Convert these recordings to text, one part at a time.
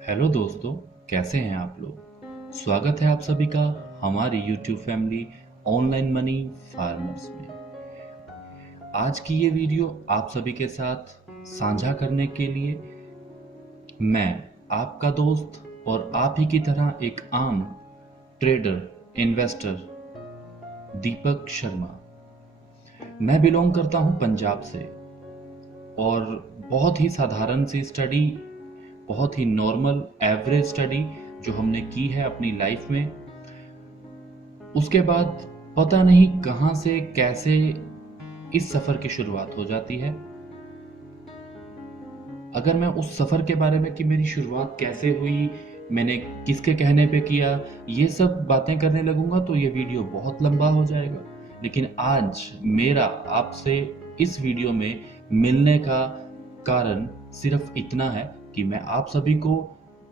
Hello दोस्तों, कैसे हैं आप लोग। स्वागत है आप सभी का हमारी YouTube family online money farmers में। आज की ये वीडियो आप सभी के साथ साझा करने के लिए मैं आपका दोस्त और आप ही की तरह एक आम ट्रेडर इन्वेस्टर दीपक शर्मा। मैं बिलोंग करता हूं पंजाब से और बहुत ही साधारण सी स्टडी, बहुत ही नॉर्मल एवरेज स्टडी जो हमने की है अपनी लाइफ में। उसके बाद पता नहीं कहां से कैसे इस सफर की शुरुआत हो जाती है। अगर मैं उस सफर के बारे में कि मेरी शुरुआत कैसे हुई, मैंने किसके कहने पे किया, ये सब बातें करने लगूंगा तो ये वीडियो बहुत लंबा हो जाएगा। लेकिन आज मेरा आपसे इस वीडियो में मिलने का कारण सिर्फ इतना है कि मैं आप सभी को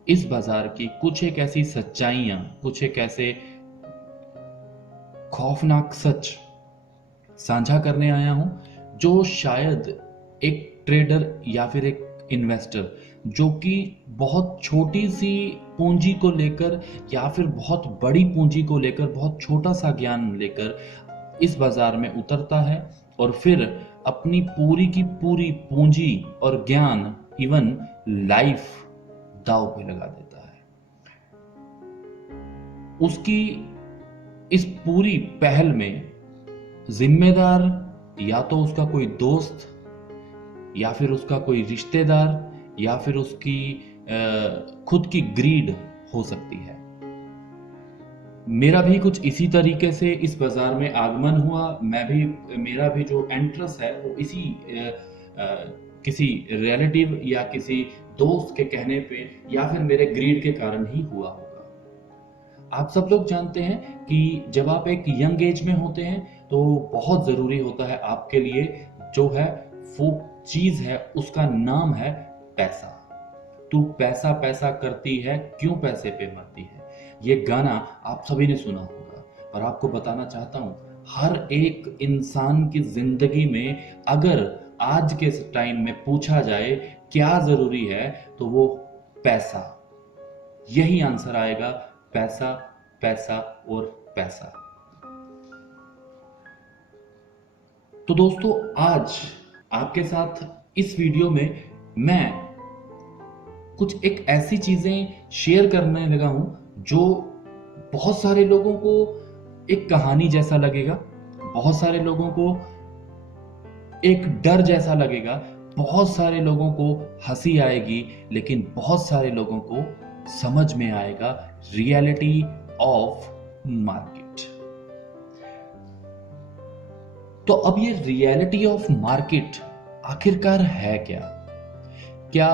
इस बाजार की कुछ एक ऐसी सच्चाइयां, कुछ एक ऐसे खौफनाक सच साझा करने आया हूं जो शायद एक ट्रेडर या फिर एक इन्वेस्टर जो कि बहुत छोटी सी पूंजी को लेकर या फिर बहुत बड़ी पूंजी को लेकर, बहुत छोटा सा ज्ञान लेकर इस बाजार में उतरता है और फिर अपनी पूरी की पूरी पूंजी और ज्ञान, इवन लाइफ दांव पे लगा देता है। उसकी इस पूरी पहल में जिम्मेदार या तो उसका कोई दोस्त या फिर उसका कोई रिश्तेदार या फिर उसकी खुद की ग्रीड हो सकती है। मेरा भी कुछ इसी तरीके से इस बाजार में आगमन हुआ। मेरा भी जो एंट्रेंस है वो इसी किसी रिलेटिव या किसी दोस्त के कहने पे या फिर मेरे ग्रीड के कारण ही हुआ होगा। आप सब लोग जानते हैं कि जब आप एक यंग एज में होते हैं तो बहुत जरूरी होता है आपके लिए, जो है वो चीज है, उसका नाम है पैसा। तू पैसा पैसा करती है, क्यों पैसे पे मरती है। ये गाना आप सभी ने सुना होगा और आपको बताना चाहता हूं, हर एक इंसान की जिंदगी में अगर आज के टाइम में पूछा जाए क्या जरूरी है तो वो पैसा, यही आंसर आएगा। पैसा, पैसा और पैसा। तो दोस्तों, आज आपके साथ इस वीडियो में मैं कुछ एक ऐसी चीजें शेयर करने लगा हूं जो बहुत सारे लोगों को एक कहानी जैसा लगेगा, बहुत सारे लोगों को एक डर जैसा लगेगा, बहुत सारे लोगों को हंसी आएगी, लेकिन बहुत सारे लोगों को समझ में आएगा रियलिटी ऑफ मार्केट। तो अब ये रियलिटी ऑफ मार्केट आखिरकार है क्या? क्या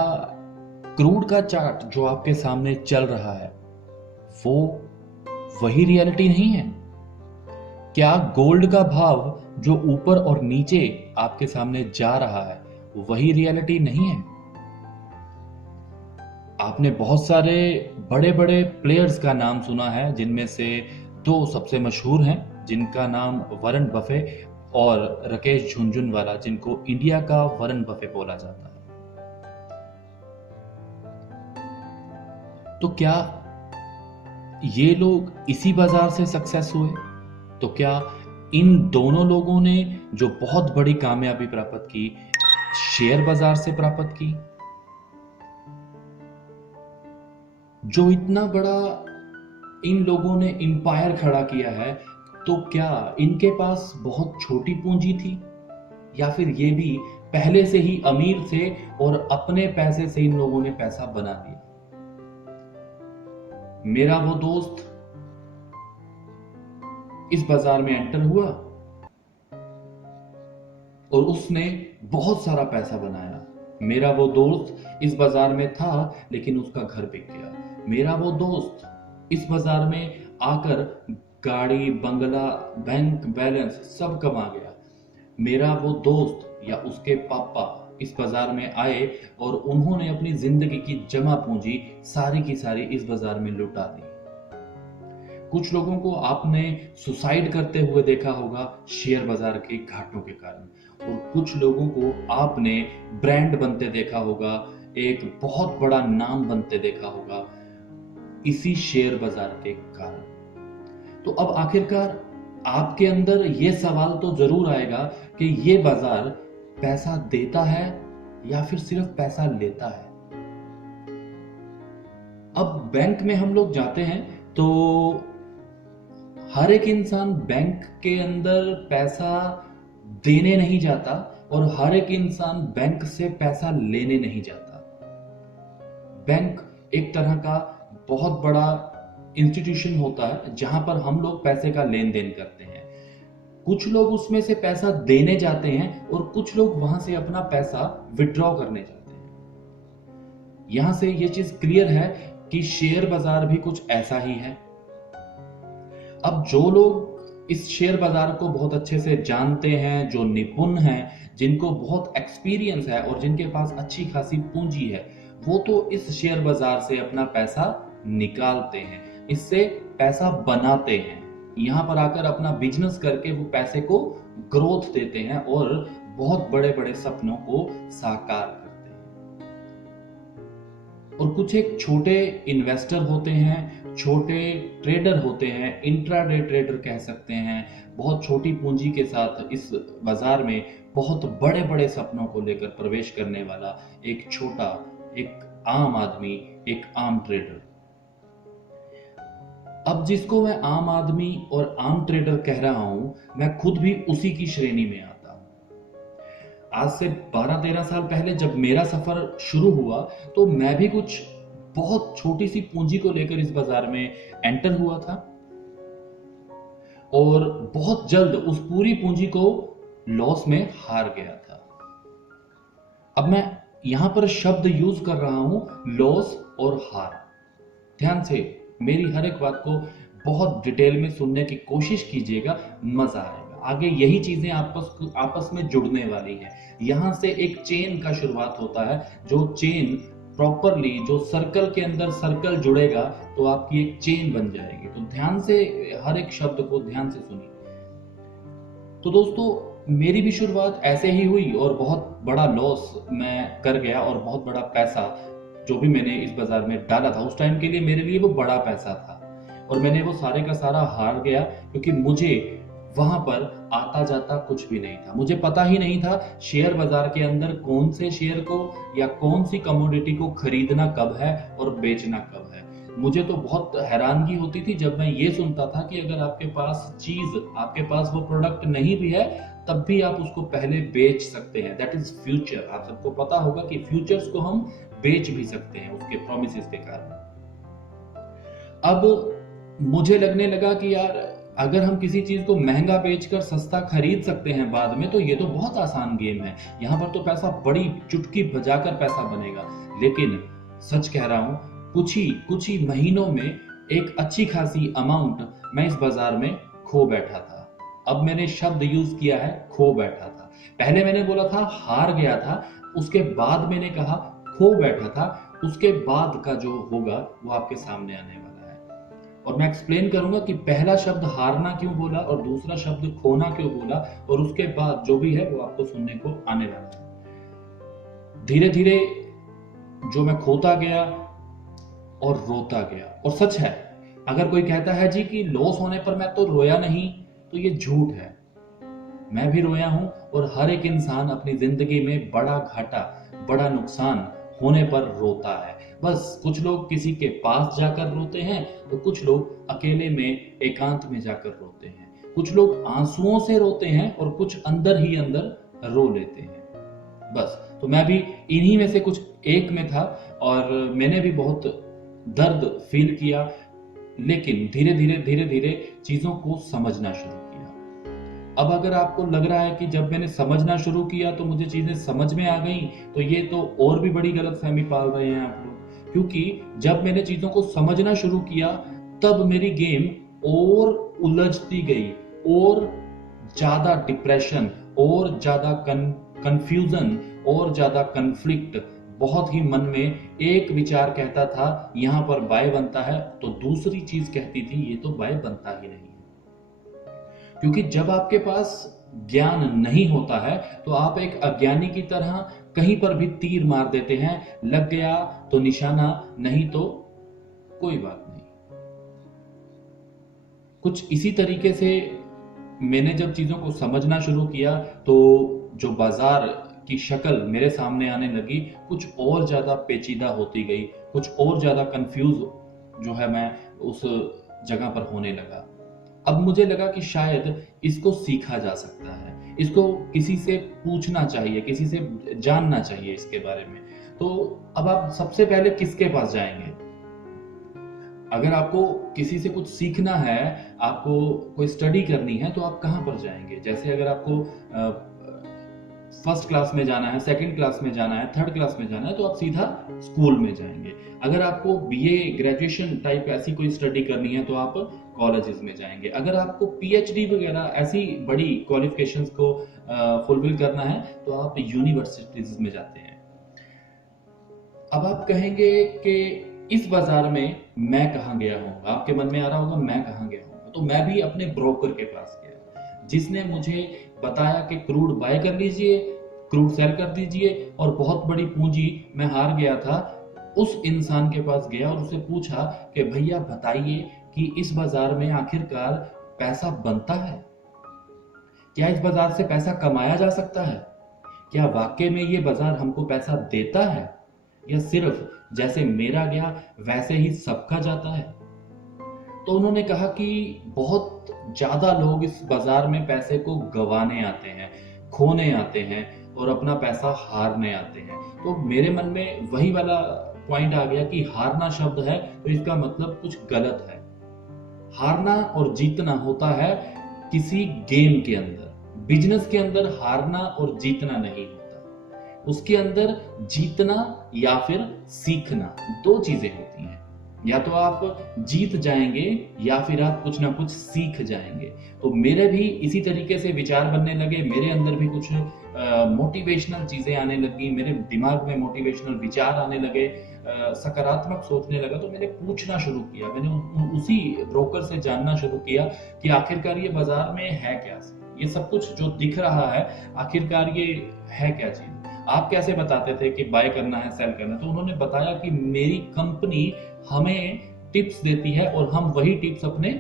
क्रूड का चार्ट जो आपके सामने चल रहा है वो वही रियलिटी नहीं है? क्या गोल्ड का भाव जो ऊपर और नीचे आपके सामने जा रहा है वही रियलिटी नहीं है? आपने बहुत सारे बड़े बड़े प्लेयर्स का नाम सुना है, जिनमें से दो सबसे मशहूर हैं, जिनका नाम वॉरेन बफे और राकेश झुनझुनवाला, जिनको इंडिया का वॉरेन बफे बोला जाता है। तो क्या ये लोग इसी बाजार से सक्सेस हुए? तो क्या इन दोनों लोगों ने जो बहुत बड़ी कामयाबी प्राप्त की, शेयर बाजार से प्राप्त की? जो इतना बड़ा इन लोगों ने इंपायर खड़ा किया है, तो क्या इनके पास बहुत छोटी पूंजी थी या फिर ये भी पहले से ही अमीर थे और अपने पैसे से इन लोगों ने पैसा बना दिया? मेरा वो दोस्त इस बाजार में एंटर हुआ और उसने बहुत सारा पैसा बनाया। मेरा वो दोस्त इस बाजार में था लेकिन उसका घर बिक गया। मेरा वो दोस्त इस बाजार में आकर गाड़ी, बंगला, बैंक बैलेंस सब कमा गया। मेरा वो दोस्त या उसके पापा इस बाजार में आए और उन्होंने अपनी जिंदगी की जमा पूंजी सारी की सारी इस बाजार में लुटा दी। कुछ लोगों को आपने सुसाइड करते हुए देखा होगा शेयर बाजार के घाटों के कारण, और कुछ लोगों को आपने ब्रांड बनते देखा होगा एक बहुत बड़ा नाम बनते देखा होगा इसी शेयर बाजार के कारण। तो अब आखिरकार आपके अंदर यह सवाल तो जरूर आएगा कि ये बाजार पैसा देता है या फिर सिर्फ पैसा लेता है। अब बैंक में हम लोग जाते हैं तो हर एक इंसान बैंक के अंदर पैसा देने नहीं जाता और हर एक इंसान बैंक से पैसा लेने नहीं जाता। बैंक एक तरह का बहुत बड़ा इंस्टीट्यूशन होता है जहां पर हम लोग पैसे का लेन देन करते हैं। कुछ लोग उसमें से पैसा देने जाते हैं और कुछ लोग वहां से अपना पैसा विड्रॉ करने जाते हैं। यहां से यह चीज क्लियर है कि शेयर बाजार भी कुछ ऐसा ही है। अब जो लोग इस शेयर बाजार को बहुत अच्छे से जानते हैं, जो निपुण हैं, जिनको बहुत एक्सपीरियंस है और जिनके पास अच्छी खासी पूंजी है, वो तो इस शेयर बाजार से अपना पैसा निकालते हैं, इससे पैसा बनाते हैं, यहां पर आकर अपना बिजनेस करके वो पैसे को ग्रोथ देते हैं और बहुत बड़े बड़े सपनों को साकार करते हैं। और कुछ एक छोटे इन्वेस्टर होते हैं, छोटे ट्रेडर होते हैं, इंट्राडे ट्रेडर कह सकते हैं, बहुत छोटी पूंजी के साथ इस बाजार में बहुत बड़े बड़े सपनों को लेकर प्रवेश करने वाला एक छोटा, एक आम आदमी, एक आम ट्रेडर। अब जिसको मैं आम आदमी और आम ट्रेडर कह रहा हूं, मैं खुद भी उसी की श्रेणी में आता हूं। आज से 12-13 साल पहले जब मेरा सफर शुरू हुआ तो मैं भी कुछ बहुत छोटी सी पूंजी को लेकर इस बाजार में एंटर हुआ था और बहुत जल्द उस पूरी पूंजी को लॉस में हार गया था। अब मैं यहां पर शब्द यूज कर रहा हूं लॉस और हार। ध्यान से मेरी हर एक बात को बहुत डिटेल में सुनने की कोशिश कीजिएगा, मजा आएगा। आगे यही चीजें आपस में जुड़ने वाली हैं। यहां से एक चेन का शुरुआत होता है, जो चेन प्रॉपरली, जो सर्कल के अंदर सर्कल जुड़ेगा तो आपकी एक चेन बन जाएगी। तो ध्यान से हर एक शब्द को ध्यान से सुनिए। तो दोस्तों, मेरी भी शुरुआत ऐसे ही हुई और बहुत बड़ा लॉस मैं कर गया और बहुत बड़ा पैसा जो भी मैंने इस बाजार में डाला था, उस टाइम के लिए मेरे लिए वो बड़ा पैसा था और मैंने वो सारे का सारा हार गया, क्योंकि मुझे वहां पर आता जाता कुछ भी नहीं था। मुझे पता ही नहीं था शेयर बाजार के अंदर कौन से शेयर को या कौन सी कमोडिटी को खरीदना कब है और बेचना कब है। मुझे तो बहुत हैरानगी होती थी जब मैं ये सुनता था कि अगर आपके पास चीज, आपके पास वो प्रोडक्ट नहीं भी है, तब भी आप उसको पहले बेच सकते हैं। That is future. आप सबको पता होगा कि फ्यूचर्स को हम बेच भी सकते हैं उसके प्रोमिसेस के कारण। अब मुझे लगने लगा कि यार, अगर हम किसी चीज को महंगा बेचकर सस्ता खरीद सकते हैं बाद में, तो ये तो बहुत आसान गेम है। यहां पर तो पैसा बड़ी चुटकी बजाकर पैसा बनेगा। लेकिन सच कह रहा हूं, कुछ ही महीनों में एक अच्छी खासी अमाउंट मैं इस बाजार में खो बैठा था। अब मैंने शब्द यूज किया है खो बैठा था। पहले मैंने बोला था हार गया था, उसके बाद मैंने कहा खो बैठा था। उसके बाद का जो होगा वो आपके सामने आने वाला है और मैं एक्सप्लेन करूंगा कि पहला शब्द हारना क्यों बोला और दूसरा शब्द खोना क्यों बोला, और उसके बाद जो भी है वो आपको सुनने को आने वाला है। धीरे धीरे जो मैं खोता गया और रोता गया। और सच है, अगर कोई कहता है जी कि लॉस होने पर मैं तो रोया नहीं, तो ये झूठ है। मैं भी रोया हूं और हर एक इंसान अपनी जिंदगी में बड़ा घाटा, बड़ा नुकसान होने पर रोता है। बस कुछ लोग किसी के पास जाकर रोते हैं तो कुछ लोग अकेले में एकांत में जाकर रोते हैं। कुछ लोग आंसुओं से रोते हैं और कुछ अंदर ही अंदर रो लेते हैं। बस, तो मैं भी इन्हीं में से कुछ एक में था और मैंने भी बहुत दर्द फील किया, लेकिन धीरे धीरे चीजों को समझना शुरू किया। अब अगर आपको लग रहा है कि जब मैंने समझना शुरू किया तो मुझे चीजें समझ में आ गई, तो ये तो और भी बड़ी गलतफहमी पाल रहे हैं आप लोग। क्योंकि जब मैंने चीजों को समझना शुरू किया तब मेरी गेम और उलझती गई, और ज्यादा डिप्रेशन, और ज्यादा कंफ्यूजन, और ज्यादा कन्फ्लिक्ट। बहुत ही मन में एक विचार कहता था यहां पर बाय बनता है, तो दूसरी चीज कहती थी ये तो बाय बनता ही नहीं है। क्योंकि जब आपके पास ज्ञान नहीं होता है तो आप एक अज्ञानी की तरह कहीं पर भी तीर मार देते हैं, लग गया तो निशाना, नहीं तो कोई बात नहीं। कुछ इसी तरीके से मैंने जब चीजों को समझना शुरू किया तो जो बाजार की शक्ल मेरे सामने आने लगी कुछ और ज्यादा पेचीदा होती गई, कुछ और ज्यादा कंफ्यूज जो है मैं उस जगह पर होने लगा। अब मुझे लगा कि शायद इसको सीखा जा सकता है, इसको किसी से पूछना चाहिए, किसी से जानना चाहिए इसके बारे में। तो अब आप सबसे पहले किसके पास जाएंगे? अगर आपको किसी से कुछ सीखना है, आपको कोई स्टडी करनी है, तो आप कहाँ पर जाएंगे? जैसे अगर आपको फर्स्ट क्लास में जाना है, सेकंड क्लास में जाना है, थर्ड क्लास में जाना है, तो आप सीधा स्कूल में जाएंगे। अगर आपको बीए ग्रेजुएशन टाइप ऐसी कोई स्टडी करनी है तो आप कॉलेजेस में जाएंगे। अगर आपको पीएचडी वगैरह ऐसी बड़ी क्वालिफिकेशंस को फुलफिल करना है तो आप यूनिवर्सिटीज में जाते हैं। अब आप कहेंगे कि इस बाजार में मैं कहाँ गया हूँ? आपके मन में आ रहा होगा मैं कहाँ गया हूँ। तो मैं भी अपने ब्रोकर के पास गया, जिसने मुझे बताया कि क्रूड बाय कर लीजिए, क्रूड सेल कर दीजिए, और बहुत बड़ी पूंजी मैं हार गया था। उस इंसान के पास गया और उससे पूछा कि भैया बताइए कि इस बाजार में आखिरकार पैसा बनता है? क्या इस बाजार से पैसा कमाया जा सकता है? क्या वाकई में ये बाजार हमको पैसा देता है, या सिर्फ जैसे मेरा गया वैसे ही सबका जाता है? तो उन्होंने कहा कि बहुत ज्यादा लोग इस बाजार में पैसे को गंवाने आते हैं, खोने आते हैं और अपना पैसा हारने आते हैं। तो मेरे मन में वही वाला पॉइंट आ गया कि हारना शब्द है तो इसका मतलब कुछ गलत है। हारना और जीतना होता है किसी गेम के अंदर, बिजनेस के अंदर हारना और जीतना नहीं होता। उसके अंदर जीतना या फिर सीखना दो चीजें होती हैं। या तो आप जीत जाएंगे या फिर आप कुछ ना कुछ सीख जाएंगे। तो मेरे भी इसी तरीके से विचार बनने लगे, मेरे अंदर भी कुछ मोटिवेशनल चीजें आने लगी, मेरे दिमाग में मोटिवेशनल विचार आने लगे, सकारात्मक सोचने लगा। तो मैंने पूछना शुरू किया, मैंने उसी ब्रोकर से जानना शुरू किया कि आखिरकार ये बाजार में है क्या, ये सब कुछ जो दिख रहा है आखिरकार ये है क्या चीज, आप कैसे बताते थे कि बाय करना है सेल करना है? तो उन्होंने बताया कि मेरी कंपनी हमें टिप्स देती है और हम वही टिप्स अपने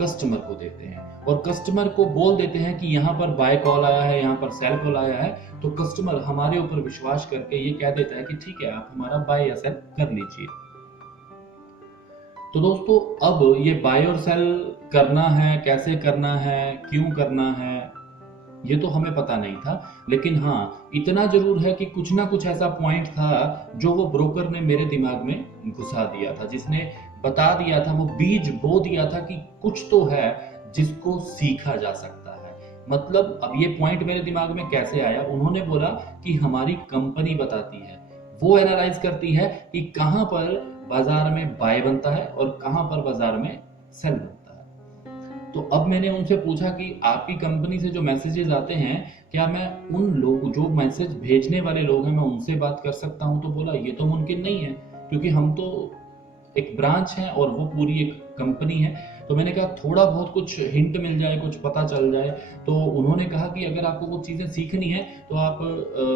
कस्टमर को देते हैं, और कस्टमर को बोल देते हैं कि यहाँ पर बाय कॉल आया है, यहाँ पर सेल कॉल आया है। तो कस्टमर हमारे ऊपर विश्वास करके ये कह देता है कि ठीक है आप हमारा बाय या सेल कर लीजिए। तो दोस्तों अब ये बाय और सेल करना है, कैसे करना है, क्यों करना है, ये तो हमें पता नहीं था। लेकिन हाँ इतना जरूर है कि कुछ ना कुछ ऐसा पॉइंट था जो वो ब्रोकर ने मेरे दिमाग में घुसा दिया था, जिसने बता दिया था, वो बीज बो दिया था कि कुछ तो है जिसको सीखा जा सकता है। मतलब अब ये पॉइंट मेरे दिमाग में कैसे आया? उन्होंने बोला कि हमारी कंपनी बताती है, वो एनालाइज करती है कि कहां पर बाजार में बाय बनता है और कहां पर बाजार में सेल बनता है। तो अब मैंने उनसे पूछा कि आपकी कंपनी से जो मैसेजेस आते हैं, क्या मैं उन लोग जो मैसेज भेजने वाले लोग हैं मैं उनसे बात कर सकता हूं? तो बोला ये तो मुमकिन नहीं है, क्योंकि हम तो एक ब्रांच है और वो पूरी एक कंपनी है। तो मैंने कहा थोड़ा बहुत कुछ हिंट मिल जाए, कुछ पता चल जाए। तो उन्होंने कहा कि अगर आपको कुछ चीजें सीखनी है तो आप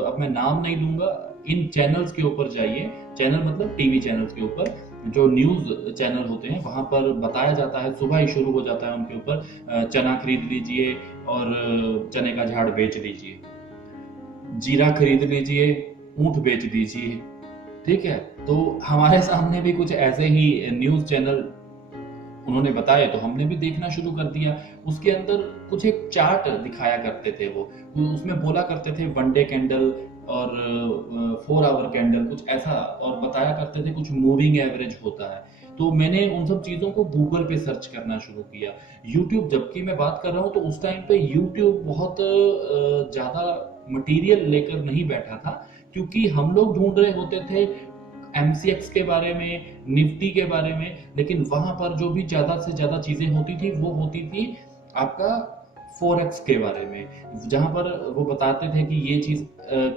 अब मैं नाम नहीं लूंगा, इन चैनल्स के ऊपर जाइए। चैनल मतलब टीवी चैनल्स के ऊपर, जो न्यूज चैनल होते हैं वहां पर बताया जाता है, सुबह ही शुरू हो जाता है उनके ऊपर, चना खरीद लीजिए और चने का झाड़ बेच लीजिए, जीरा खरीद लीजिए, ऊंट बेच दीजिए। ठीक है, तो हमारे सामने भी कुछ ऐसे ही न्यूज चैनल उन्होंने बताया तो हमने भी देखना शुरू कर दिया। उसके अंदर कुछ एक चार्ट दिखाया करते थे, वो उसमें बोला करते थे 1 डे कैंडल और 4 आवर कैंडल, कुछ ऐसा, और बताया करते थे कुछ मूविंग एवरेज होता है। तो मैंने उन सब चीजों को गूगल पे सर्च करना शुरू किया। यूट्यूब जबकि मैं बात कर रहा हूँ तो उस टाइम पे यूट्यूब बहुत ज्यादा मटेरियल लेकर नहीं बैठा था, क्योंकि हम लोग ढूंढ रहे होते थे MCX के बारे में, निफ्टी के बारे में, लेकिन वहां पर जो भी ज्यादा से ज्यादा चीजें होती थी वो होती थी आपका फॉरेक्स के बारे में, जहां पर वो बताते थे कि ये चीज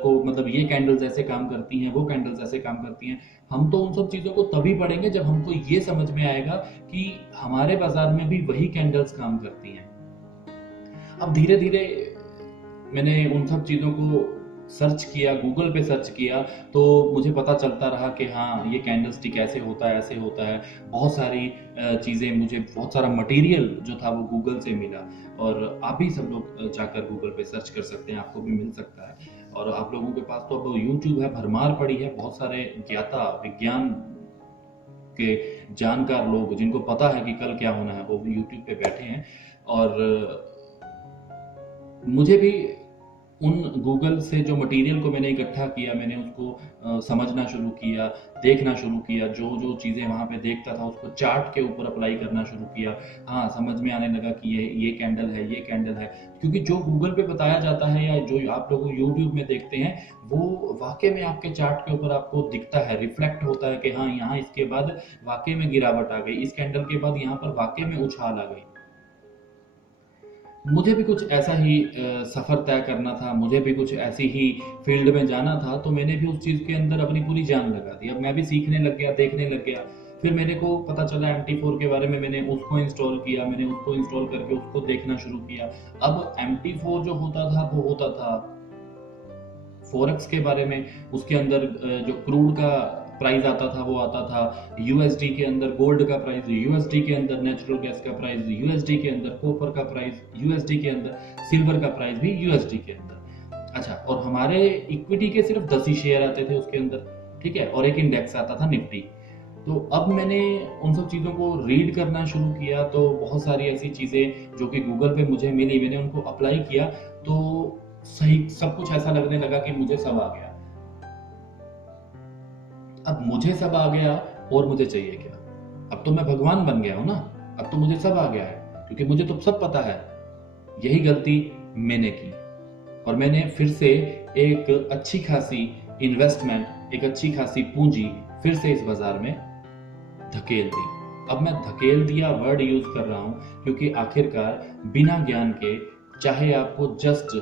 को मतलब ये कैंडल्स ऐसे काम करती हैं, वो कैंडल्स ऐसे काम करती हैं। हम तो उन सब चीजों को तभी पढ़ेंगे जब हमको ये समझ में आएगा कि हमारे बाजार में भी वही कैंडल्स काम करती हैं। अब धीरे धीरे मैंने उन सब चीजों को सर्च किया, गूगल पे सर्च किया, तो मुझे पता चलता रहा कि हाँ, ये कैंडल स्टिक ऐसे होता है, ऐसे होता है। बहुत सारी चीज़ें, मुझे बहुत सारा मटेरियल जो था वो गूगल से मिला। और आप भी सब लोग जाकर गूगल पे सर्च कर सकते हैं, आपको भी मिल सकता है। और आप लोगों के पास तो अब यूट्यूब है, भरमार पड़ी है, बहुत सारे ज्ञाता, विज्ञान के जानकार लोग जिनको पता है कि कल क्या होना है, वो यूट्यूब पे बैठे हैं। और मुझे भी उन गूगल से जो मटेरियल को मैंने इकट्ठा किया, मैंने उसको समझना शुरू किया, देखना शुरू किया, जो जो चीज़ें वहाँ पे देखता था उसको चार्ट के ऊपर अप्लाई करना शुरू किया। हाँ, समझ में आने लगा कि ये कैंडल है, ये कैंडल है। क्योंकि जो गूगल पे बताया जाता है या जो आप लोग यूट्यूब में देखते हैं, वो वाकई में आपके चार्ट के ऊपर आपको दिखता है, रिफ्लेक्ट होता है कि हाँ, यहाँ इसके बाद वाकई में गिरावट आ गई, इस कैंडल के बाद यहाँ पर वाकई में उछाल आ गई। मुझे भी कुछ ऐसा ही सफ़र तय करना था, मुझे भी कुछ ऐसी ही फील्ड में जाना था, तो मैंने भी उस चीज़ के अंदर अपनी पूरी जान लगा दी। अब मैं भी सीखने लग गया, देखने लग गया। फिर मेरे को पता चला MT4 के बारे में, मैंने उसको इंस्टॉल किया, मैंने उसको इंस्टॉल करके उसको देखना शुरू किया। अब MT4 जो होता था वो होता था फॉरेक्स के बारे में। उसके अंदर जो क्रूड का प्राइस आता था वो आता था USD के अंदर, गोल्ड का प्राइस USD के अंदर, नेचुरल गैस का प्राइस USD के अंदर, कॉपर का प्राइस USD के अंदर, सिल्वर का प्राइस भी USD के अंदर। अच्छा, और हमारे इक्विटी के सिर्फ 10 ही शेयर आते थे उसके अंदर, ठीक है, और एक इंडेक्स आता था निफ्टी। तो अब मैंने उन सब चीज़ों को रीड करना शुरू किया, तो बहुत सारी ऐसी चीज़ें जो कि गूगल पे मुझे मिली, मैंने उनको अप्लाई किया, तो सही सब कुछ ऐसा लगने लगा कि मुझे सब आ गया। अब मुझे सब आ गया और मुझे चाहिए क्या? अब तो मैं भगवान बन गया हूं ना, अब तो मुझे सब आ गया है, क्योंकि मुझे तो सब पता है। यही गलती मैंने की, और मैंने फिर से एक अच्छी खासी इन्वेस्टमेंट, एक अच्छी खासी पूंजी फिर से इस बाजार में धकेल दी। अब मैं धकेल दिया वर्ड यूज कर रहा हूं, क्योंकि आखिरकार बिना ज्ञान के, चाहे आपको जस्ट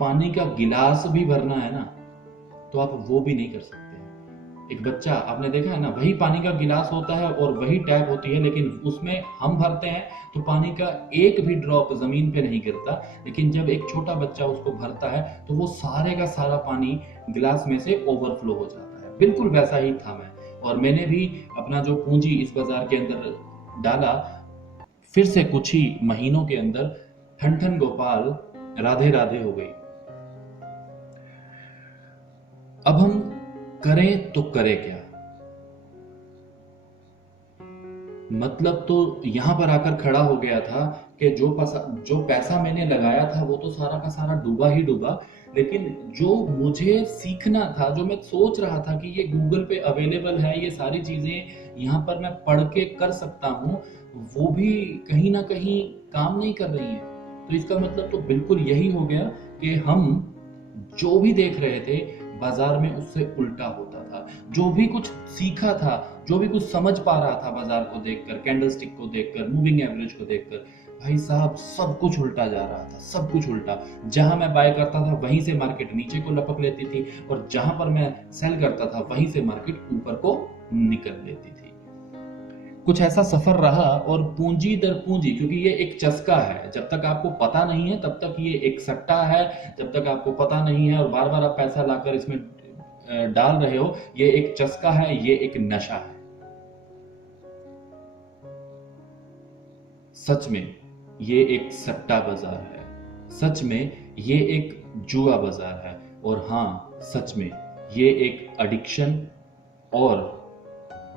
पानी का गिलास भी भरना है ना, तो आप वो भी नहीं कर सकते। एक बच्चा, आपने देखा है ना, वही पानी का गिलास होता है और वही टैप होती है, लेकिन उसमें हम भरते हैं तो पानी का एक भी ड्रॉप जमीन पे नहीं गिरता। लेकिन जब एक छोटा बच्चा उसको भरता है तो वो सारे का सारा पानी गिलास में से ओवरफ्लो हो जाता है। बिल्कुल वैसा ही था मैं, और मैंने भी अपना जो पूंजी इस बाजार के अंदर डाला, फिर से कुछ ही महीनों के अंदर ठन ठन गोपाल राधे राधे हो गई। अब हम करें तो करें क्या? मतलब तो यहां पर आकर खड़ा हो गया था कि जो पैसा मैंने लगाया था वो तो सारा का सारा डूबा ही डूबा। लेकिन जो मुझे सीखना था, जो मैं सोच रहा था कि ये गूगल पे अवेलेबल है, ये सारी चीजें यहाँ पर मैं पढ़ के कर सकता हूँ, वो भी कहीं ना कहीं काम नहीं कर रही है। तो इसका मतलब तो बिल्कुल यही हो गया कि हम जो भी देख रहे थे बाजार में, उससे उल्टा होता था। जो भी कुछ सीखा था, जो भी कुछ समझ पा रहा था बाजार को देखकर, कैंडलस्टिक को देखकर, मूविंग एवरेज को देखकर, भाई साहब सब कुछ उल्टा जा रहा था, सब कुछ उल्टा। जहां मैं बाय करता था वहीं से मार्केट नीचे को लपक लेती थी, और जहां पर मैं सेल करता था वहीं से मार्केट ऊपर को निकल लेती थी। कुछ ऐसा सफर रहा, और पूंजी दर पूंजी, क्योंकि ये एक चस्का है, जब तक आपको पता नहीं है तब तक ये एक सट्टा है, जब तक आपको पता नहीं है और बार बार आप पैसा लाकर इसमें डाल रहे हो, ये एक चस्का है, ये एक नशा है। सच में ये एक सट्टा बाजार है, सच में ये एक जुआ बाजार है, और हाँ, सच में ये एक एडिक्शन और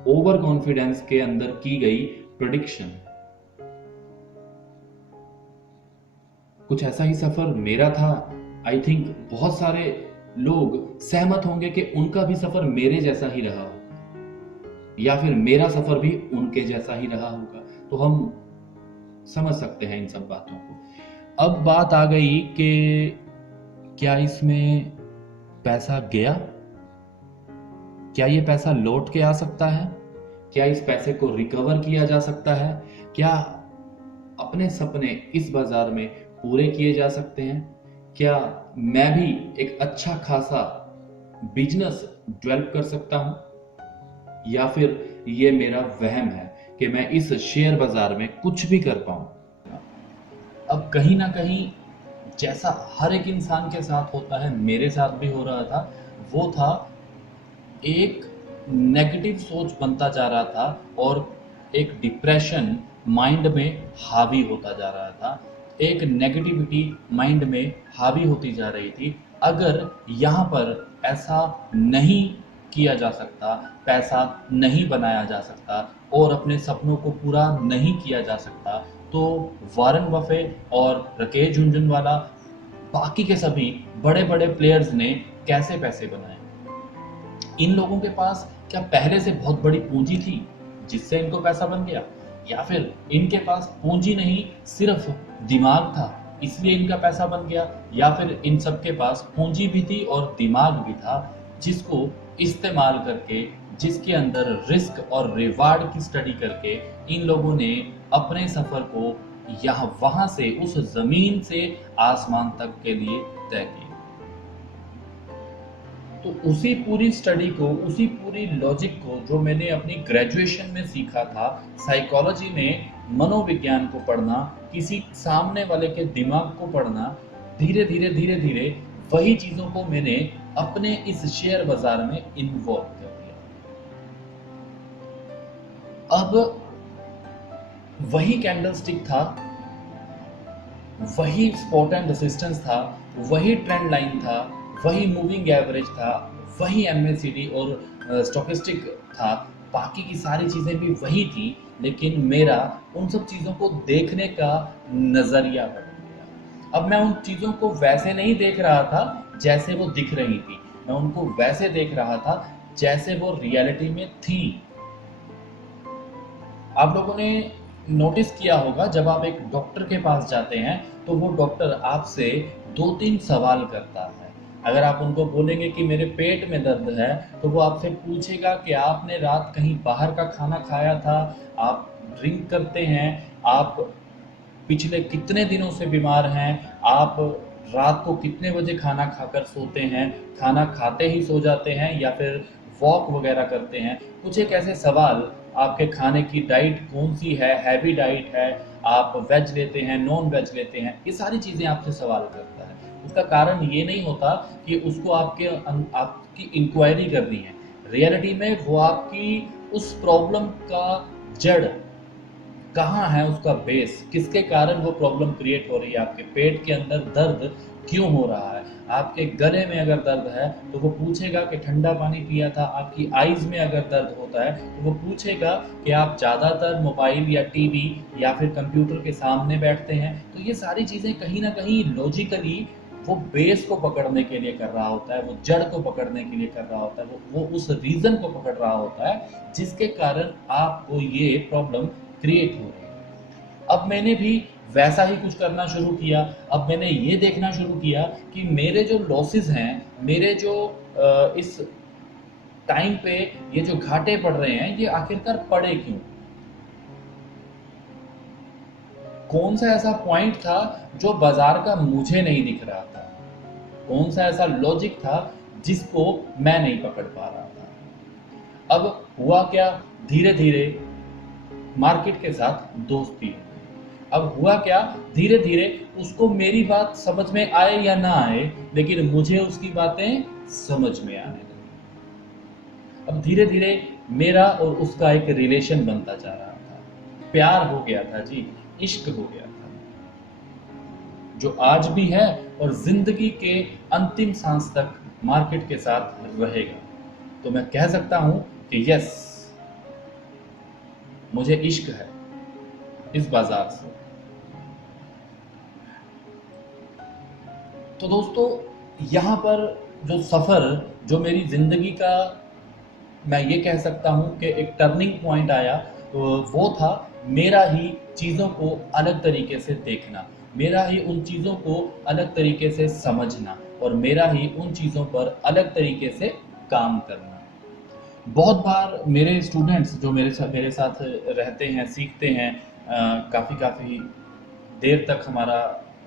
ओवर कॉन्फिडेंस के अंदर की गई प्रेडिक्शन। कुछ ऐसा ही सफर मेरा था। आई थिंक बहुत सारे लोग सहमत होंगे कि उनका भी सफर मेरे जैसा ही रहा होगा, या फिर मेरा सफर भी उनके जैसा ही रहा होगा। तो हम समझ सकते हैं इन सब बातों को। अब बात आ गई कि क्या इसमें पैसा गया? क्या ये पैसा लौट के आ सकता है? क्या इस पैसे को रिकवर किया जा सकता है? क्या अपने सपने इस बाजार में पूरे किए जा सकते हैं? क्या मैं भी एक अच्छा खासा बिजनेस डेवलप कर सकता हूं? या फिर ये मेरा वहम है कि मैं इस शेयर बाजार में कुछ भी कर पाऊं? अब कहीं ना कहीं जैसा हर एक इंसान के साथ होता है, मेरे साथ भी हो रहा था। वो था एक नेगेटिव सोच बनता जा रहा था और एक डिप्रेशन माइंड में हावी होता जा रहा था। एक नेगेटिविटी माइंड में हावी होती जा रही थी। अगर यहाँ पर ऐसा नहीं किया जा सकता, पैसा नहीं बनाया जा सकता और अपने सपनों को पूरा नहीं किया जा सकता, तो वॉरेन बफे और राकेश झुनझुनवाला, बाकी के सभी बड़े बड़े प्लेयर्स ने कैसे पैसे बनाए? इन लोगों के पास क्या पहले से बहुत बड़ी पूंजी थी जिससे इनको पैसा बन गया, या फिर इनके पास पूंजी नहीं, सिर्फ दिमाग था इसलिए इनका पैसा बन गया, या फिर इन सबके पास पूंजी भी थी और दिमाग भी था जिसको इस्तेमाल करके, जिसके अंदर रिस्क और रिवार्ड की स्टडी करके इन लोगों ने अपने सफर को यहाँ वहां से, उस जमीन से आसमान तक के लिए तय किया। तो उसी पूरी स्टडी को, उसी पूरी लॉजिक को जो मैंने अपनी ग्रेजुएशन में सीखा था, साइकोलॉजी में मनोविज्ञान को पढ़ना, किसी सामने वाले के दिमाग को पढ़ना, धीरे धीरे धीरे धीरे वही चीजों को मैंने अपने इस शेयर बाजार में इन्वॉल्व कर दिया। अब वही कैंडलस्टिक था, वही स्पॉट एंड रेसिस्टेंस था, वही ट्रेंड लाइन था, वही मूविंग एवरेज था, वही एमएसीडी और स्टोकेस्टिक था, बाकी की सारी चीज़ें भी वही थी, लेकिन मेरा उन सब चीज़ों को देखने का नज़रिया बदल गया। अब मैं उन चीज़ों को वैसे नहीं देख रहा था जैसे वो दिख रही थी, मैं उनको वैसे देख रहा था जैसे वो रियलिटी में थी। आप लोगों ने नोटिस किया होगा, जब आप एक डॉक्टर के पास जाते हैं तो वो डॉक्टर आपसे 2-3 सवाल करता है। अगर आप उनको बोलेंगे कि मेरे पेट में दर्द है, तो वो आपसे पूछेगा कि आपने रात कहीं बाहर का खाना खाया था, आप ड्रिंक करते हैं, आप पिछले कितने दिनों से बीमार हैं, आप रात को कितने बजे खाना खाकर सोते हैं, खाना खाते ही सो जाते हैं या फिर वॉक वगैरह करते हैं। कुछ एक ऐसे सवाल, आपके खाने की डाइट कौन सी है, हैवी डाइट है, आप वेज लेते हैं, नॉन वेज लेते हैं, ये सारी चीज़ें आपसे सवाल करता है। उसका कारण ये नहीं होता कि उसको आपकी इंक्वायरी करनी है। रियलिटी में वो आपकी उस प्रॉब्लम का जड़ कहाँ है, उसका बेस, किसके कारण वो प्रॉब्लम क्रिएट हो रही है, आपके पेट के अंदर दर्द क्यों हो रहा है, आपके गले में अगर दर्द है तो वो पूछेगा कि ठंडा पानी पिया था, आपकी आईज में अगर दर्द होता है तो वो पूछेगा कि आप ज़्यादातर मोबाइल या टीवी या फिर कंप्यूटर के सामने बैठते हैं। तो ये सारी चीज़ें कहीं ना कहीं लॉजिकली वो बेस को पकड़ने के लिए कर रहा होता है, वो जड़ को पकड़ने के लिए कर रहा होता है, वो उस रीज़न को पकड़ रहा होता है जिसके कारण आपको ये प्रॉब्लम क्रिएट हो रही है। अब मैंने भी वैसा ही कुछ करना शुरू किया। अब मैंने ये देखना शुरू किया कि मेरे जो लॉसेस हैं, मेरे जो इस टाइम पे ये जो घाटे पड़ रहे हैं, ये आखिरकार पड़े क्यों? कौन सा ऐसा पॉइंट था जो बाजार का मुझे नहीं दिख रहा था? कौन सा ऐसा लॉजिक था जिसको मैं नहीं पकड़ पा रहा था? अब हुआ क्या, धीरे धीरे मार्केट के साथ दोस्ती हो गई। अब हुआ क्या, धीरे धीरे उसको मेरी बात समझ में आए या ना आए, लेकिन मुझे उसकी बातें समझ में आने लगी। अब धीरे धीरे मेरा और उसका एक रिलेशन बनता जा रहा था, प्यार हो गया था जी, इश्क हो गया था, जो आज भी है और जिंदगी के अंतिम सांस तक मार्केट के साथ रहेगा। तो मैं कह सकता हूं कि यस, मुझे इश्क है इस बाजार से। तो दोस्तों, यहाँ पर जो सफ़र, जो मेरी ज़िंदगी का, मैं ये कह सकता हूँ कि एक टर्निंग पॉइंट आया, वो था मेरा ही चीज़ों को अलग तरीके से देखना, मेरा ही उन चीज़ों को अलग तरीके से समझना और मेरा ही उन चीज़ों पर अलग तरीके से काम करना। बहुत बार मेरे स्टूडेंट्स जो मेरे साथ रहते हैं, सीखते हैं, काफ़ी काफ़ी देर तक हमारा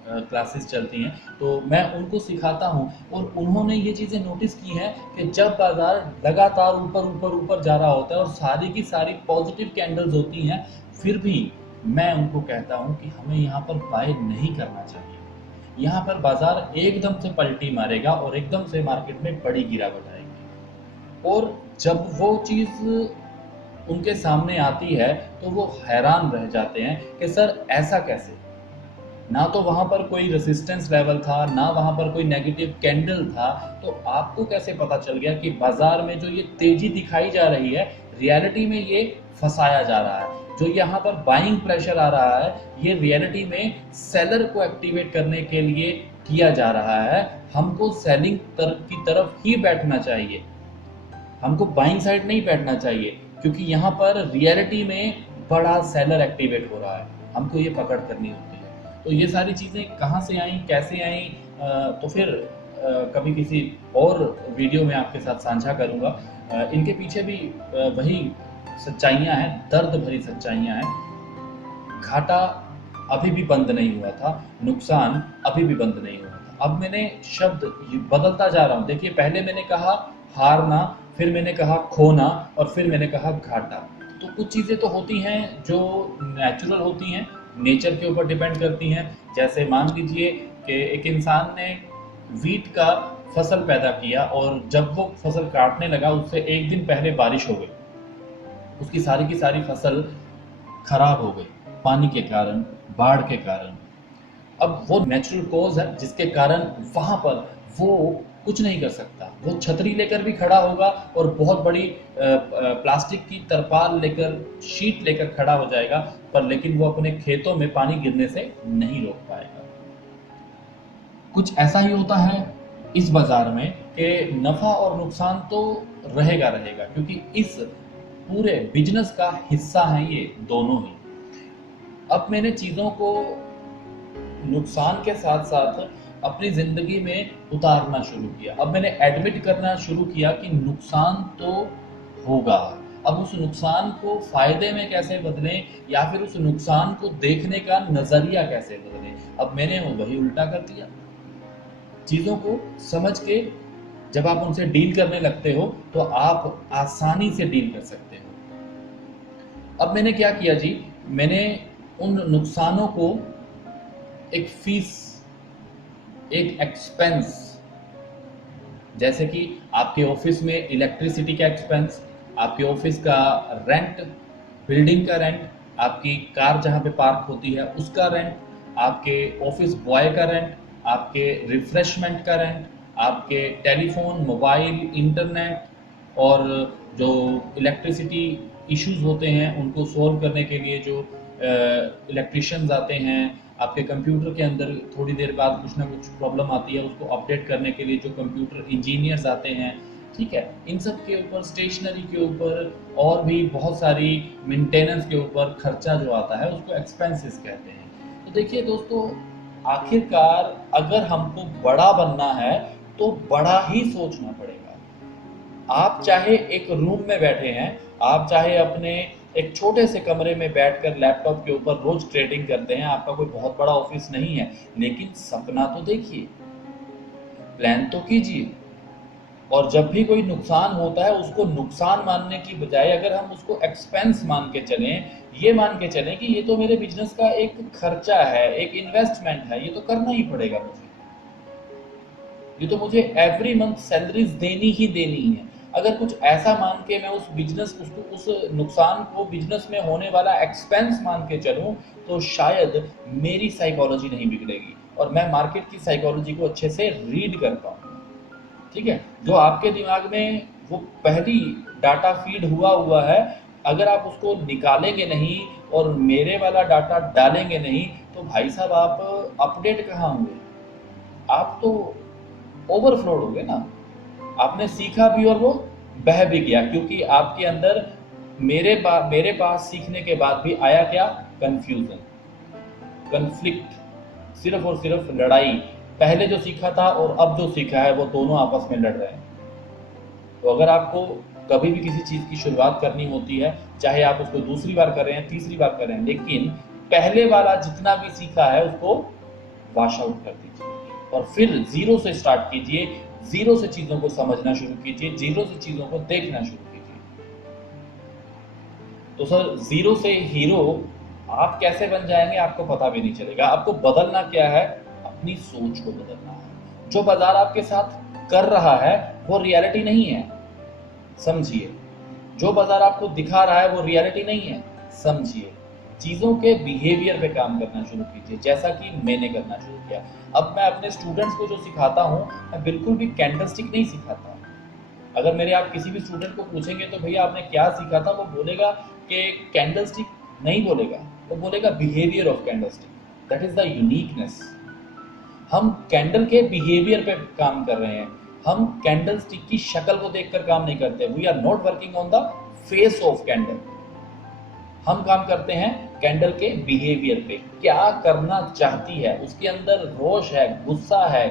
क्लासेस चलती हैं, तो मैं उनको सिखाता हूँ और उन्होंने ये चीज़ें नोटिस की हैं कि जब बाज़ार लगातार ऊपर ऊपर ऊपर जा रहा होता है और सारी की सारी पॉजिटिव कैंडल्स होती हैं, फिर भी मैं उनको कहता हूँ कि हमें यहाँ पर बाय नहीं करना चाहिए, यहाँ पर बाजार एकदम से पलटी मारेगा और एकदम से मार्केट में बड़ी गिरावट आएगी। और जब वो चीज़ उनके सामने आती है तो वो हैरान रह जाते हैं कि सर ऐसा कैसे? ना तो वहाँ पर कोई रेजिस्टेंस लेवल था, ना वहाँ पर कोई नेगेटिव कैंडल था, तो आपको कैसे पता चल गया कि बाजार में जो ये तेजी दिखाई जा रही है, रियलिटी में ये फंसाया जा रहा है? जो यहाँ पर बाइंग प्रेशर आ रहा है, ये रियलिटी में सेलर को एक्टिवेट करने के लिए किया जा रहा है। हमको सेलिंग की तरफ ही बैठना चाहिए, हमको बाइंग साइड नहीं बैठना चाहिए, क्योंकि यहाँ पर रियलिटी में बड़ा सेलर एक्टिवेट हो रहा है, हमको ये पकड़ करनी होती है। तो ये सारी चीज़ें कहाँ से आई, कैसे आई, तो फिर कभी किसी और वीडियो में आपके साथ साझा करूँगा। इनके पीछे भी वही सच्चाइयाँ हैं, दर्द भरी सच्चाइयाँ हैं। घाटा अभी भी बंद नहीं हुआ था, नुकसान अभी भी बंद नहीं हुआ था। अब मैंने शब्द बदलता जा रहा हूँ। देखिए, पहले मैंने कहा हारना, फिर मैंने कहा खोना, और फिर मैंने कहा घाटा। तो कुछ चीज़ें तो होती हैं जो नेचुरल होती हैं, नेचर के ऊपर डिपेंड करती हैं। जैसे मान लीजिए कि एक इंसान ने वीट का फसल पैदा किया और जब वो फसल काटने लगा उससे एक दिन पहले बारिश हो गई, उसकी सारी की सारी फसल खराब हो गई पानी के कारण, बाढ़ के कारण। अब वो नेचुरल कॉज है जिसके कारण वहां पर वो कुछ नहीं कर सकता। वो छतरी लेकर भी खड़ा होगा और बहुत बड़ी प्लास्टिक की तरपाल लेकर, शीट लेकर खड़ा हो जाएगा, पर लेकिन वो अपने खेतों में पानी गिरने से नहीं रोक पाएगा। कुछ ऐसा ही होता है इस बाजार में कि नफा और नुकसान तो रहेगा रहेगा, क्योंकि इस पूरे बिजनेस का हिस्सा है ये दोनों ही। अब मैंने चीज़ों को नुकसान के साथ साथ अपनी ज़िंदगी में उतारना शुरू किया। अब मैंने एडमिट करना शुरू किया कि नुकसान तो होगा। अब उस नुकसान को फ़ायदे में कैसे बदलें, या फिर उस नुकसान को देखने का नज़रिया कैसे बदलें। अब मैंने वही उल्टा कर दिया। चीज़ों को समझ के जब आप उनसे डील करने लगते हो तो आप आसानी से डील कर सकते हो। अब मैंने क्या किया जी, मैंने उन नुकसानों को एक फीस, एक एक्सपेंस, जैसे कि आपके ऑफिस में इलेक्ट्रिसिटी का एक्सपेंस, आपके ऑफिस का रेंट, बिल्डिंग का रेंट, आपकी कार जहाँ पे पार्क होती है उसका रेंट, आपके ऑफिस बॉय का रेंट, आपके रिफ्रेशमेंट का रेंट, आपके टेलीफोन, मोबाइल, इंटरनेट, और जो इलेक्ट्रिसिटी इश्यूज होते हैं उनको सॉल्व करने के लिए जो इलेक्ट्रिशियंस आते हैं, आपके कंप्यूटर के अंदर थोड़ी देर बाद कुछ ना कुछ प्रॉब्लम आती है, उसको अपडेट करने के लिए जो कंप्यूटर इंजीनियर्स आते हैं, ठीक है, इन सब के ऊपर, स्टेशनरी के ऊपर, और भी बहुत सारी मेंटेनेंस के ऊपर खर्चा जो आता है उसको एक्सपेंसेस कहते हैं। तो देखिए दोस्तों, आखिरकार अगर हमको बड़ा बनना है तो बड़ा ही सोचना पड़ेगा। आप चाहे एक रूम में बैठे हैं, आप चाहे अपने एक छोटे से कमरे में बैठकर लैपटॉप के ऊपर रोज ट्रेडिंग करते हैं, आपका कोई बहुत बड़ा ऑफिस नहीं है, लेकिन सपना तो देखिए, प्लान तो कीजिए। और जब भी कोई नुकसान होता है उसको नुकसान मानने की बजाय अगर हम उसको एक्सपेंस मान के चलें, ये मान के चलें कि ये तो मेरे बिजनेस का एक खर्चा है, एक इन्वेस्टमेंट है, ये तो करना ही पड़ेगा मुझे, ये तो मुझे एवरी मंथ सैलरीज देनी ही देनी है। अगर कुछ ऐसा मान के मैं उस बिजनेस, उसको, उस नुकसान को बिजनेस में होने वाला एक्सपेंस मान के चलूं, तो शायद मेरी साइकोलॉजी नहीं बिगड़ेगी और मैं मार्केट की साइकोलॉजी को अच्छे से रीड कर पाऊँ। ठीक है, जो आपके दिमाग में वो पहली डाटा फीड हुआ है, अगर आप उसको निकालेंगे नहीं और मेरे वाला डाटा डालेंगे नहीं, तो भाई साहब आप अपडेट कहाँ होंगे? आप तो ओवरफ्लोड हो गए ना। आपने सीखा भी और वो बह भी गया, क्योंकि आपके अंदर मेरे पास सीखने के बाद भी आया क्या? कंफ्यूजन, कन्फ्लिक्ट, सिर्फ और सिर्फ लड़ाई। पहले जो सीखा था और अब जो सीखा है वो दोनों आपस में लड़ रहे हैं। तो अगर आपको कभी भी किसी चीज़ की शुरुआत करनी होती है, चाहे आप उसको दूसरी बार कर रहे हैं, तीसरी बार कर रहे हैं, लेकिन पहले वाला जितना भी सीखा है उसको वॉश आउट कर दीजिए और फिर जीरो से स्टार्ट कीजिए। जीरो से चीज़ों को समझना शुरू कीजिए, जीरो से चीज़ों को देखना शुरू कीजिए। तो सर, जीरो से हीरो आप कैसे बन जाएंगे आपको पता भी नहीं चलेगा। आपको बदलना क्या है? अपनी सोच को बदलना है। जो बाजार आपके साथ कर रहा है वो रियलिटी नहीं है, समझिए। जो बाजार आपको दिखा रहा है वो रियलिटी नहीं है, समझिए। चीज़ों के बिहेवियर पे काम करना शुरू कीजिए, जैसा कि मैंने करना शुरू किया। अब मैं अपने स्टूडेंट्स को जो सिखाता हूँ, मैं बिल्कुल भी कैंडलस्टिक नहीं सिखाता। अगर मेरे आप किसी भी स्टूडेंट को पूछेंगे तो भैया आपने क्या सीखा था, वो बोलेगा कि कैंडलस्टिक नहीं बोलेगा, वो बोलेगा behaviour of candlestick. That is the uniqueness. हम कैंडल के बिहेवियर पे काम कर रहे हैं, हम कैंडल स्टिक की शक्ल को देखकर काम नहीं करते। We are not working on the face of candle, हम काम करते हैं कैंडल के बिहेवियर पे। क्या करना चाहती है, उसके अंदर रोष है, गुस्सा है,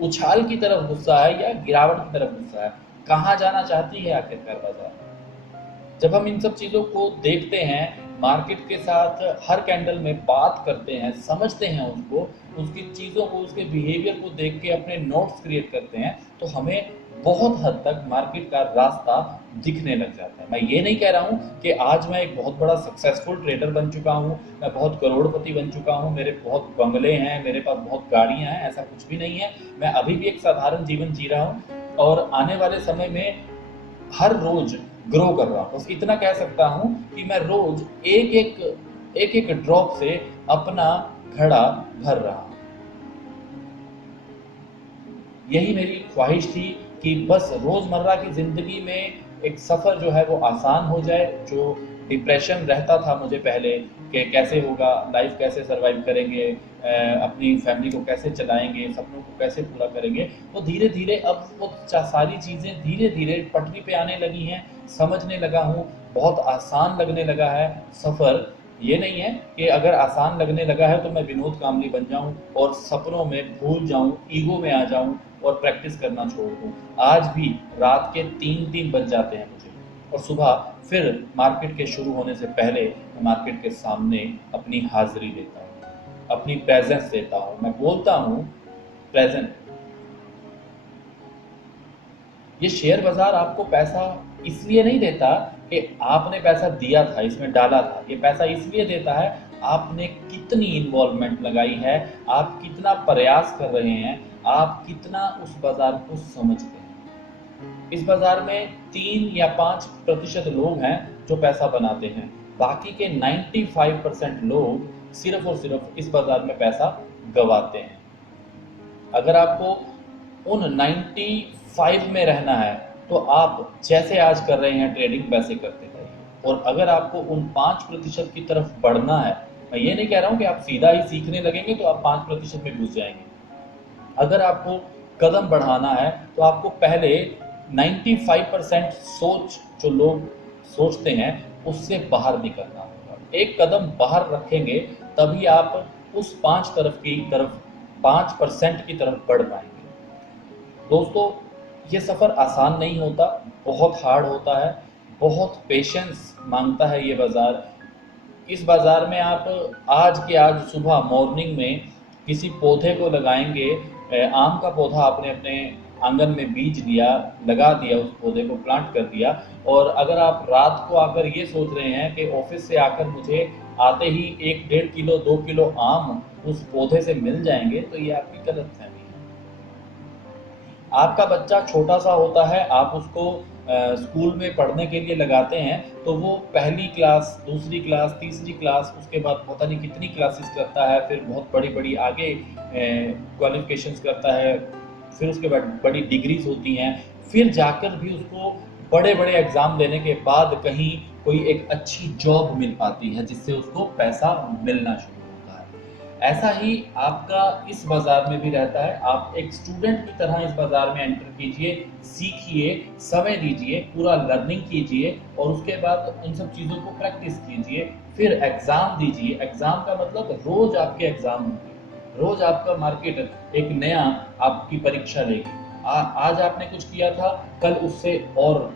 उछाल की तरफ गुस्सा है या गिरावट की तरफ गुस्सा है, कहाँ जाना चाहती है आखिरकार बाजार। जब हम इन सब चीज़ों को देखते हैं, मार्केट के साथ हर कैंडल में बात करते हैं, समझते हैं उसको, उसकी चीज़ों को, उसके बिहेवियर को देख के अपने नोट्स क्रिएट करते हैं, तो हमें बहुत हद तक मार्केट का रास्ता दिखने लग जाता है। मैं ये नहीं कह रहा हूँ कि आज मैं एक बहुत बड़ा सक्सेसफुल ट्रेडर बन चुका हूँ, मैं बहुत करोड़पति बन चुका हूँ, मेरे बहुत बंगले हैं, मेरे पास बहुत गाड़ियाँ हैं, ऐसा कुछ भी नहीं है। मैं अभी भी एक साधारण जीवन जी रहा हूँ और आने वाले समय में हर रोज ग्रो कर रहा हूँ। बस इतना कह सकता हूँ कि मैं रोज एक एक ड्रॉप से अपना घड़ा भर रहा हूँ। यही मेरी ख्वाहिश थी कि बस रोजमर्रा की जिंदगी में एक सफर जो है वो आसान हो जाए। जो डिप्रेशन रहता था मुझे पहले कि कैसे होगा, लाइफ कैसे सरवाइव करेंगे, अपनी फैमिली को कैसे चलाएंगे, सपनों को कैसे पूरा करेंगे, वो धीरे धीरे अब वो सारी चीज़ें धीरे धीरे पटरी पे आने लगी हैं, समझने लगा हूँ, बहुत आसान लगने लगा है सफ़र। ये नहीं है कि अगर आसान लगने लगा है तो मैं विनोद कामली बन जाऊं और सपनों में भूल जाऊं, ईगो में आ जाऊं और प्रैक्टिस करना छोड़ दूं। आज भी रात के 3 बज जाते हैं मुझे और सुबह फिर मार्केट के शुरू होने से पहले मैं मार्केट के सामने अपनी हाजिरी देता हूँ, अपनी प्रेजेंस देता हूँ, मैं बोलता हूँ प्रेजेंट। ये शेयर बाजार आपको पैसा इसलिए नहीं देता कि आपने पैसा दिया था, इसमें डाला था। ये पैसा इसलिए देता है आपने कितनी इन्वॉल्वमेंट लगाई है, आप कितना प्रयास कर रहे हैं, आप कितना उस बाजार को समझते हैं। इस बाजार में 3 या 5% लोग हैं जो पैसा बनाते हैं, बाकी के 95% लोग सिर्फ और सिर्फ इस बाजार में पैसा गवाते हैं। अगर आपको उन 95 में रहना है तो आप जैसे आज कर रहे हैं ट्रेडिंग वैसे करते जाइए। और अगर आपको उन 5% की तरफ बढ़ना है, मैं ये नहीं कह रहा हूँ कि आप सीधा ही सीखने लगेंगे तो आप 5% में घुस जाएंगे। अगर आपको कदम बढ़ाना है तो आपको पहले 95% सोच जो लोग सोचते हैं उससे बाहर निकलना होगा। एक कदम बाहर रखेंगे तभी आप उस 5% की तरफ बढ़ पाएंगे। दोस्तों, ये सफ़र आसान नहीं होता, बहुत हार्ड होता है, बहुत पेशेंस मांगता है ये बाज़ार। इस बाज़ार में आप आज के आज सुबह मॉर्निंग में किसी पौधे को लगाएंगे, आम का पौधा आपने अपने आंगन में बीज लिया, लगा दिया, उस पौधे को प्लांट कर दिया, और अगर आप रात को आकर ये सोच रहे हैं कि ऑफिस से आकर मुझे आते ही 1-1.5 किलो 2 किलो आम उस पौधे से मिल जाएंगे, तो ये आपकी गलतफहमी है। आपका बच्चा छोटा सा होता है, आप उसको स्कूल में पढ़ने के लिए लगाते हैं तो वो पहली क्लास, दूसरी क्लास, तीसरी क्लास, उसके बाद पता नहीं कितनी क्लासेस करता है, फिर बहुत बड़ी बड़ी आगे क्वालिफिकेशंस करता है, फिर उसके बाद बड़ी डिग्रीज होती हैं, फिर जाकर भी उसको बड़े बड़े एग्ज़ाम देने के बाद कहीं कोई एक अच्छी जॉब मिल पाती है जिससे उसको पैसा मिलना शुरू होता है। ऐसा ही आपका इस बाज़ार में भी रहता है। आप एक स्टूडेंट की तरह इस बाज़ार में एंटर कीजिए, सीखिए, समय दीजिए, पूरा लर्निंग कीजिए और उसके बाद उन सब चीज़ों को प्रैक्टिस कीजिए, फिर एग्ज़ाम दीजिए। एग्ज़ाम का मतलब रोज़ आपके एग्ज़ाम होंगे, रोज़ आपका मार्केट एक नया आपकी परीक्षा लेगी। आज आपने कुछ किया था, कल उससे और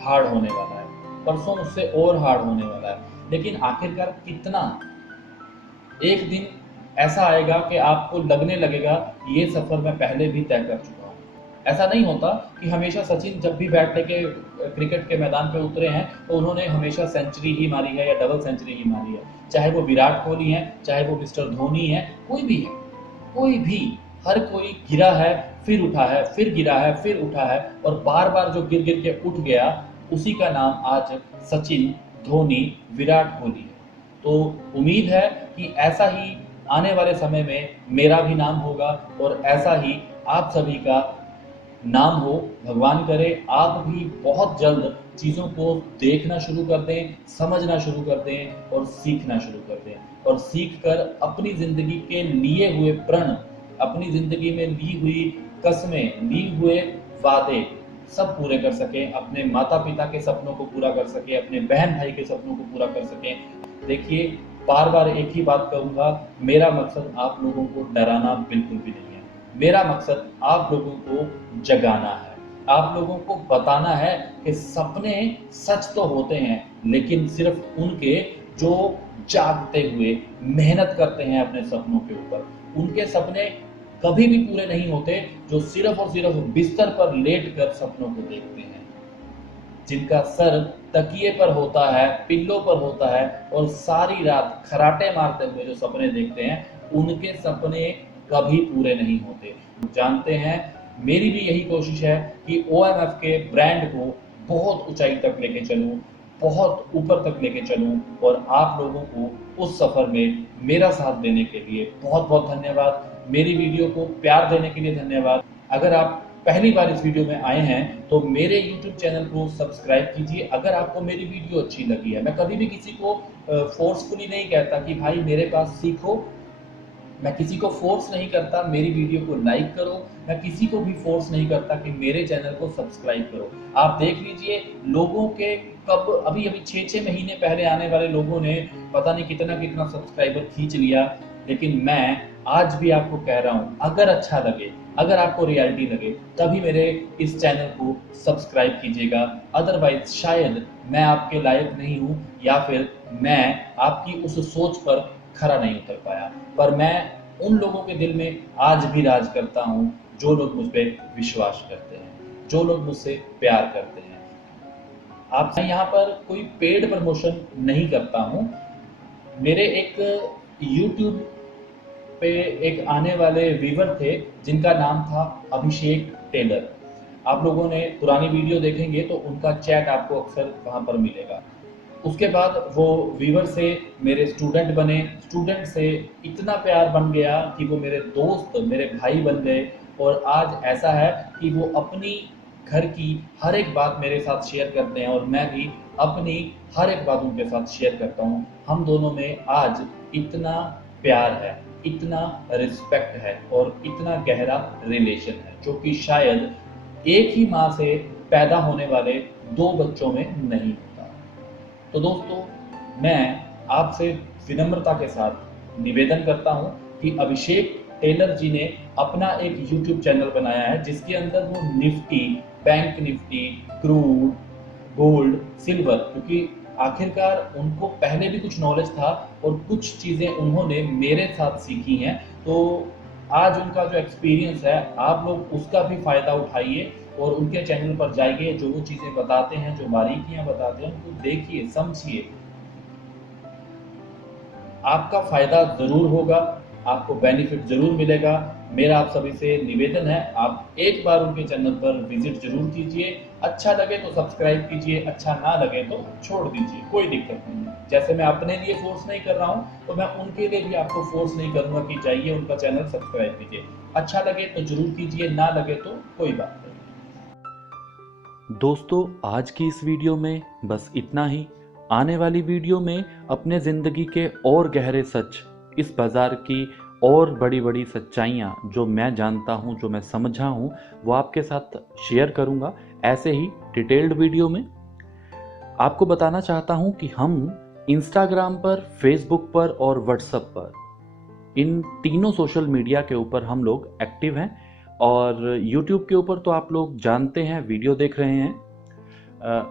हार्ड होने वाला है, परसों उससे और हार्ड होने वाला है, लेकिन आखिरकार कितना, एक दिन ऐसा आएगा कि आपको लगने लगेगा ये सफ़र मैं पहले भी तय कर चुका हूँ। ऐसा नहीं होता कि हमेशा सचिन जब भी बैट लेके क्रिकेट के मैदान पे उतरे हैं तो उन्होंने हमेशा सेंचुरी ही मारी है या डबल सेंचुरी ही मारी है। चाहे वो विराट कोहली हैं, चाहे वो मिस्टर धोनी हैं, कोई भी है, कोई भी हर कोई गिरा है, फिर उठा है, फिर गिरा है, फिर उठा है, और बार बार जो गिर गिर के उठ गया उसी का नाम आज सचिन, धोनी, विराट कोहली है। तो उम्मीद है कि ऐसा ही आने वाले समय में मेरा भी नाम होगा और ऐसा ही आप सभी का नाम हो। भगवान करे आप भी बहुत जल्द चीज़ों को देखना शुरू कर दें, समझना शुरू कर दें और सीखना शुरू कर दें, और सीख कर अपनी ज़िंदगी के लिए हुए प्रण, अपनी ज़िंदगी में ली हुई कस्में, ली हुए वादे सब पूरे कर सकें, अपने माता पिता के सपनों को पूरा कर सकें, अपने बहन भाई के सपनों को पूरा कर सकें। देखिए, बार बार एक ही बात कहूँगा, मेरा मकसद आप लोगों को डराना बिल्कुल भी नहीं है। मेरा मकसद आप लोगों को जगाना है, आप लोगों को बताना है कि सपने सच तो होते हैं, लेकिन सिर्फ उनके जो जागते हुए मेहनत करते हैं अपने सपनों के ऊपर, उनके सपने कभी भी पूरे नहीं होते जो सिर्फ और सिर्फ बिस्तर पर लेट कर सपनों को देखते हैं, जिनका सर तकिए पर होता है, पिल्लों पर होता है, और सारी रात खराटे मारते हुए जो सपने देखते हैं, उनके सपने कभी पूरे नहीं होते। जानते हैं, मेरी भी यही कोशिश है कि OMF के ब्रांड को बहुत ऊंचाई तक लेके चलूं, बहुत ऊपर तक लेके चलूं, और आप लोगों को उस सफर में मेरा साथ देने के लिए बहुत बहुत धन्यवाद। मेरी वीडियो को प्यार देने के लिए धन्यवाद। अगर आप पहली बार इस वीडियो में आए हैं तो मेरे YouTube चैनल को सब्सक्राइब कीजिए। अगर आपको मेरी वीडियो अच्छी लगी है, मैं कभी भी किसी को फोर्सफुली नहीं कहता कि भाई मेरे पास सीखो, मैं किसी को फोर्स नहीं करता मेरी वीडियो को लाइक करो, मैं किसी को भी फोर्स नहीं करता कि मेरे चैनल को सब्सक्राइब करो। आप देख लीजिए, लोगों के कब अभी अभी 6-6 महीने पहले आने वाले लोगों ने पता नहीं कितना कितना सब्सक्राइबर खींच लिया, लेकिन मैं आज भी आपको कह रहा हूं, अगर अच्छा लगे, अगर आपको रियलिटी लगे, तभी मेरे इस चैनल को सब्सक्राइब कीजिएगा। अदरवाइज शायद मैं आपके लायक नहीं हूं, या फिर मैं आपकी उस सोच पर खरा नहीं उतर पाया, पर मैं उन लोगों के दिल में आज भी राज करता हूं जो लोग मुझ पर विश्वास करते हैं, जो लोग मुझसे प्यार करते हैं। आप यहाँ पर कोई पेड प्रमोशन नहीं करता हूं। मेरे एक YouTube पे एक आने वाले व्यूवर थे जिनका नाम था अभिषेक टेलर। आप लोगों ने पुरानी वीडियो देखेंगे तो उनका चैट आपको अक्सर वहां पर मिलेगा। उसके बाद वो व्यूवर से मेरे स्टूडेंट बने, स्टूडेंट से इतना प्यार बन गया कि वो मेरे दोस्त, मेरे भाई बन गए, और आज ऐसा है कि वो अपनी घर की हर एक बात मेरे साथ शेयर करते हैं और मैं भी अपनी हर एक बात उनके साथ शेयर करता हूँ। हम दोनों में आज इतना प्यार है, इतना रिस्पेक्ट है और इतना गहरा रिलेशन है, जो कि शायद एक ही माँ से पैदा होने वाले 2 बच्चों में नहीं होता। तो दोस्तों, मैं आपसे विनम्रता के साथ निवेदन करता हूं कि अभिषेक टेलर जी ने अपना एक YouTube चैनल बनाया है जिसके अंदर वो Nifty, bank Nifty, crude, gold, silver, क्योंकि आखिरकार उनको पहले भी कुछ नॉलेज था और कुछ चीज़ें उन्होंने मेरे साथ सीखी हैं, तो आज उनका जो एक्सपीरियंस है आप लोग उसका भी फ़ायदा उठाइए और उनके चैनल पर जाइए। जो वो चीज़ें बताते हैं, जो बारीकियां बताते हैं, उनको देखिए, समझिए, आपका फ़ायदा ज़रूर होगा, आपको बेनिफिट ज़रूर मिलेगा। मेरा आप सभी से निवेदन है, आप एक बार उनके चैनल पर विजिट ज़रूर कीजिए। अच्छा लगे तो सब्सक्राइब कीजिए, अच्छा ना लगे तो छोड़ दीजिए, कोई दिक्कत नहीं है। जैसे मैं अपने लिए फोर्स नहीं कर रहा हूँ, तो मैं उनके लिए भी आपको फोर्स नहीं करूँगा कि जाइए उनका चैनल सब्सक्राइब कीजिए। अच्छा लगे तो ज़रूर कीजिए, ना लगे तो कोई बात नहीं। दोस्तों, आज की इस वीडियो में बस इतना ही। आने वाली वीडियो में अपने ज़िंदगी के और गहरे सच, इस बाज़ार की और बड़ी बड़ी सच्चाइयाँ जो मैं जानता हूँ, जो मैं समझा हूँ, वो आपके साथ शेयर करूँगा ऐसे ही डिटेल्ड वीडियो में। आपको बताना चाहता हूँ कि हम इंस्टाग्राम पर, फेसबुक पर और व्हाट्सएप पर, इन तीनों सोशल मीडिया के ऊपर हम लोग एक्टिव हैं। और YouTube के ऊपर तो आप लोग जानते हैं, वीडियो देख रहे हैं।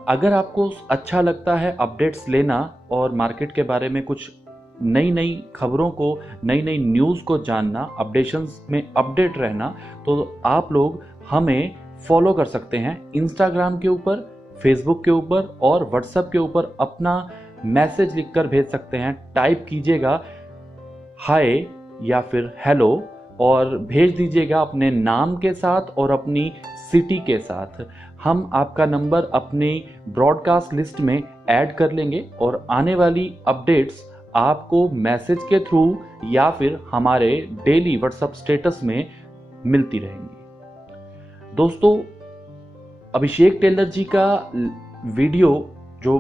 अगर आपको अच्छा लगता है अपडेट्स लेना और मार्केट के बारे में कुछ नई नई खबरों को, नई नई न्यूज़ को जानना, अपडेशंस में अपडेट रहना, तो आप लोग हमें फॉलो कर सकते हैं इंस्टाग्राम के ऊपर, फेसबुक के ऊपर और व्हाट्सएप के ऊपर। अपना मैसेज लिखकर भेज सकते हैं, टाइप कीजिएगा हाय या फिर हेलो, और भेज दीजिएगा अपने नाम के साथ और अपनी सिटी के साथ। हम आपका नंबर अपनी ब्रॉडकास्ट लिस्ट में ऐड कर लेंगे और आने वाली अपडेट्स आपको मैसेज के थ्रू या फिर हमारे डेली व्हाट्सएप स्टेटस में मिलती रहेंगी। दोस्तों, अभिषेक टेलर जी का वीडियो जो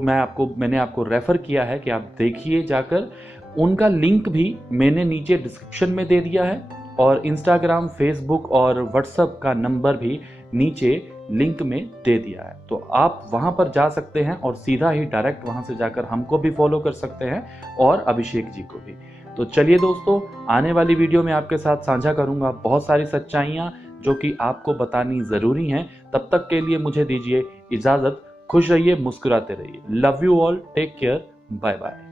मैंने आपको रेफर किया है कि आप देखिए जाकर, उनका लिंक भी मैंने नीचे डिस्क्रिप्शन में दे दिया है और इंस्टाग्राम, फेसबुक और व्हाट्सएप का नंबर भी नीचे लिंक में दे दिया है। तो आप वहां पर जा सकते हैं और सीधा ही डायरेक्ट वहां से जाकर हमको भी फॉलो कर सकते हैं और अभिषेक जी को भी। तो चलिए दोस्तों, आने वाली वीडियो में आपके साथ साझा करूंगा बहुत सारी सच्चाइयां जो कि आपको बतानी जरूरी हैं। तब तक के लिए मुझे दीजिए इजाजत। खुश रहिए, मुस्कुराते रहिए। Love you all, take care, bye bye.